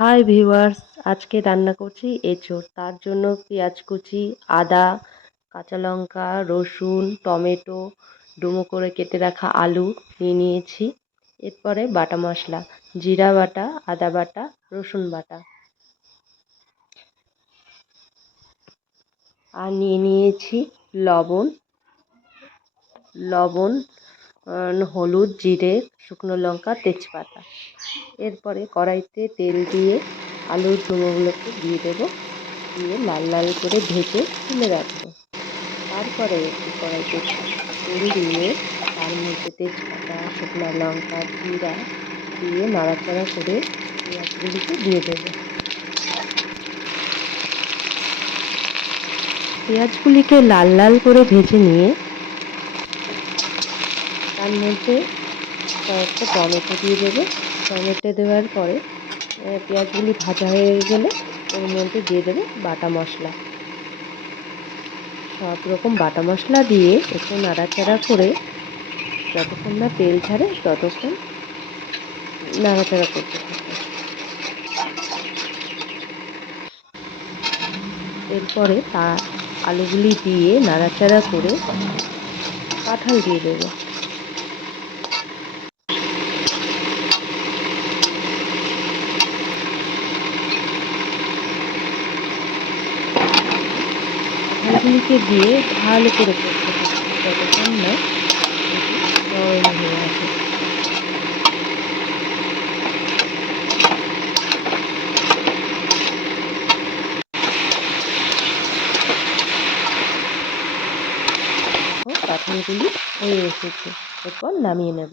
Hi viewers, আজকে রান্না করছি এঁচোড়। তার জন্য পেঁয়াজ কুচি, আদা, কাঁচা লঙ্কা, রসুন, টমেটো, ডুমো করে কেটে রাখা আলু নিয়ে নিয়েছি। এরপরে বাটা মশলা, জিরা বাটা, আদা বাটা, রসুন বাটা আর নিয়ে নিয়েছি লবণ, লবণ, হলুদ, জিরে, শুকনো লঙ্কা, তেজপাতা। এরপরে কড়াইতে তেল দিয়ে আলুর ডুমোগুলোকে দিয়ে দেবো, দিয়ে লাল লাল করে ভেজে তুলে রাখবো। তারপরে একটি কড়াইতে তেল দিয়ে তার মধ্যে তেজপাতা, শুকনো লঙ্কা, জিরা দিয়ে নাড়াচাড়া করে পেঁয়াজগুলিকে দিয়ে দেবো। পেঁয়াজগুলিকে লাল লাল করে ভেজে নিয়ে তার মধ্যে কয়েকটা টমেটো দিয়ে দেবো। টমেটো দেওয়ার পরে পেঁয়াজগুলি ভাজা হয়ে গেলে এর মধ্যে দিয়ে দেবো বাটা মশলা। সব রকম বাটা মশলা দিয়ে একটু নাড়াচাড়া করে যতক্ষণ না তেল ছাড়ে ততক্ষণ নাড়াচাড়া করতে থাকবো। এরপরে আলুগুলি দিয়ে নাড়াচাড়া করে কাঁঠাল দিয়ে দেবো। কাঁঠালগুলিকে দিয়ে ভালো করে করতে থাকবো যতক্ষণ না নরম হয়ে আসে। কাঁঠালগুলি হয়ে এসেছে, এরপর নামিয়ে নেব।